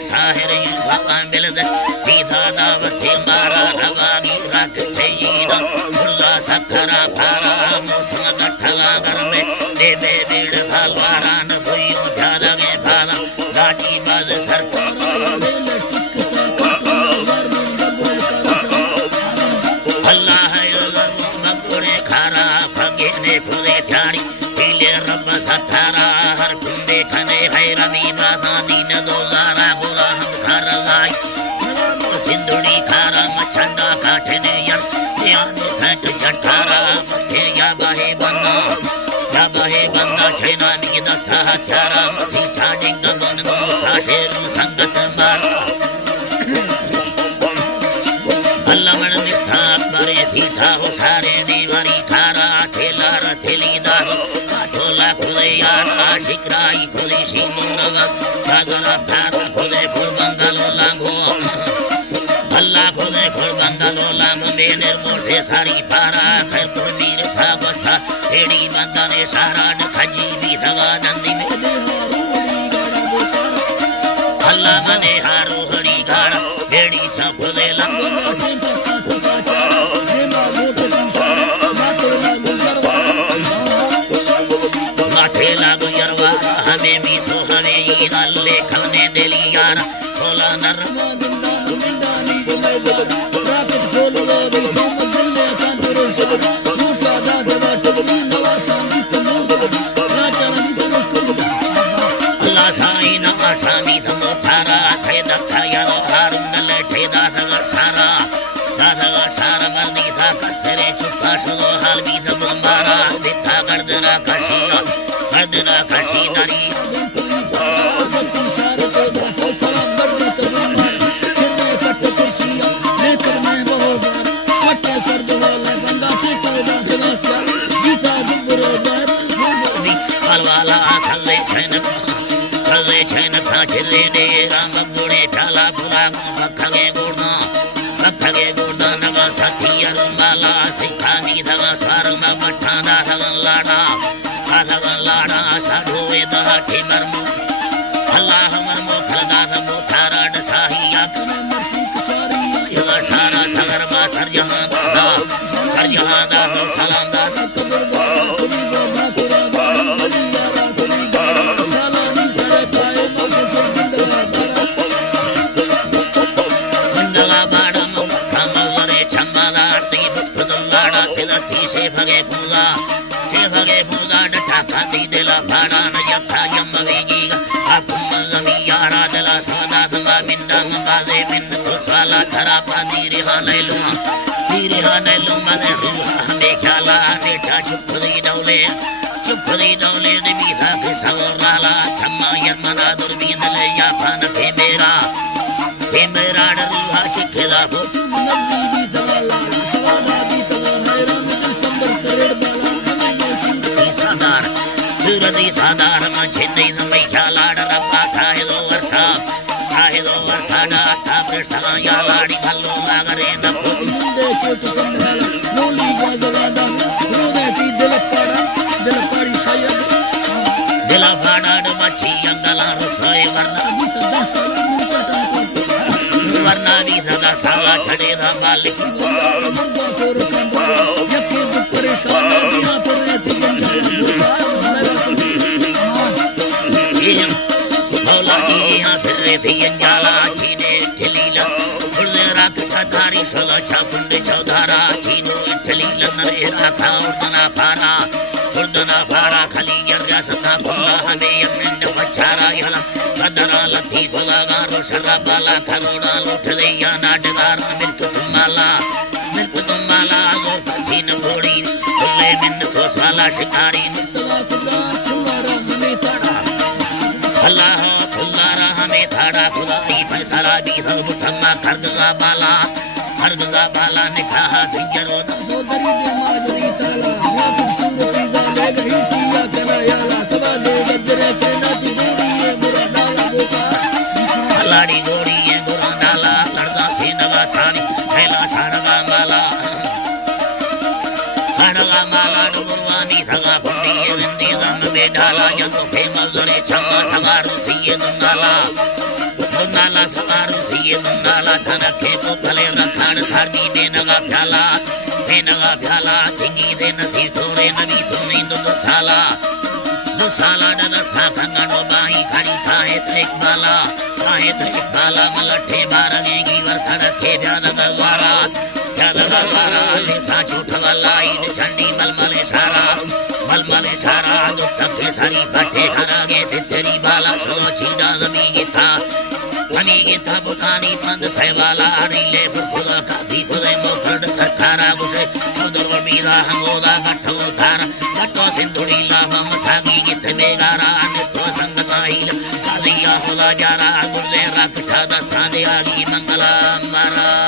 शाहिर बाबा मिलद सीधा दावत मारा रवानी रख थईदा मुर्दा सखरा फारा मौसम गठला गरमे देवे बीड़ थालवारा न भइयो ज्यादा के फाला गाजी बाज सरकार अल्लाह है मगुड़े खारा फगे ने फुले थारी दिले रब सतारा हर कुंडे खने है रमी बादा दीन दोलारा सिंधुड़ी खारा मछंदा काठने यार सेंट चटारा के या बहे बन्ना छैना नी दसा हथारा मसी ठाडी गगन नो साशेर संगत मार अल्लाह मन निष्ठा बरे सीधा हो सारे दीवारी खारा थेला रथेली दारो थोला खुले यार आशिकराई खुली शिमुनवा कागरा थारा खुले फुल बंगालो लांगो अल्लाह खुदे खोल बंगालो लाम देने मोटे सारी पारा खैर तो वीर साबसा एड़ी बंदा ने सारा न खजी भी दवा नंदी में अल्लाह मने हारो हड़ी गाड़ा एड़ी छा खुदे लाम माथे लागो यरवा हमें भी सो हमें ईद अल्ले खलने दिली यारा खोला नर स्वामी धमो थारा थे दत्ता यारो हारुन लेठे दादा सारा मर्दी था कसरे चुप्पा सुनो हाल भी धमो मारा दिथा गर्दना कशी दरी सारे तो दो सलाम बर्दी तो मार छिने पट कुर्सिया लेकर मैं बहुत पट्टे सर्द वाला गंगा के तो दादा सा गीता गुबरो दर अलवाला असले छैन था छिले दे राम बुड़े ठाला बुला पखगे गुड़ना नवा साथी अरुमाला सिखानी धवा स्वार में मठाना धवन लाड़ा साधु वेदा ठिमर अल्लाह मरमो खलदा नमो थारा डसाहिया युवा सारा सगर मा सर जहां दा सलाम दा से भगे पूजा डटा खाती दिला भाड़ा न यथा यमवेगी आकुम लवी यारा दिला सदा दंगा मिंदा बाजे मिंद तो साला धरा पानी रिहा नैलू मने रूहा हमें ख्याला नेठा चुपदी डौले देवी था के सवराला छम्मा यमना दुर्बीन ले या फान थे मेरा रूहा चिखेदा हो नबी दवाला सवादा दी तो सूरदी सादार में छिंदी नमई ख्यालाड़ रब्बा खाए दो वर्षा डा था पृष्ठला या लाड़ी भल्लो लागरे न मुंडे चोट संभाल नोली गाजलादा रोने ती दिल पाड़ी शायद दिल फाड़ा मच्छी अंगला रसोई वरना भी सदा साला छड़े दा मालिक यके दुख परेशान यहां पर रहती मौला जी यहाँ फिर रहती अंजाला छीने ठलीला फुले रात थारी सोला छापुंड चौधारा छीनो ठलीला नरे राखा उर्दना फारा खली यर्जा सता फुला हमें यमिंड पछारा यला कदरा लथी फुला गारो शरा बाला खलोड़ा लूट लिया नाटगार मिल्क तुम्हारा और पसीन घोड़ी फुले मिंद खोसवाला शिकारी मुस्तफा खुदारा हमें ताड़ा अल्लाह खुदारा हमें ताड़ा खुदाई फैसला दी धल मुठम्मा खरगजा बाला निकाह दियरो सोदरी दे माजरी ताला या खूबसूरती जाले गही किया कना याला सवा दे गजरे के नाती गोड़ी ये बुरा डाला बोका लाड़ी गोड़ी ये बुरा डाला लड़का से नवा थानी पहला सारगा माला chama samaru siye nunala samaru siye nunala thana ke ko phale rakhan sarbi benaga phyala tingi de nasi thore nabi tunni dusala dana sakhanga no bai khari thae trek bala malathe barangi varsana ke jana gawara le sa chutwala id chandi malmale shara dutta ke sari bate kharage teri bala so chida ami gita butani pand saiwala arile bukula ka bikule mokad sakara guse udor bida hangoda gatho thar gatto sinduri la masagi git megara anesto sangatail kaliya hola jara gulle rakta da sade agi mangala mara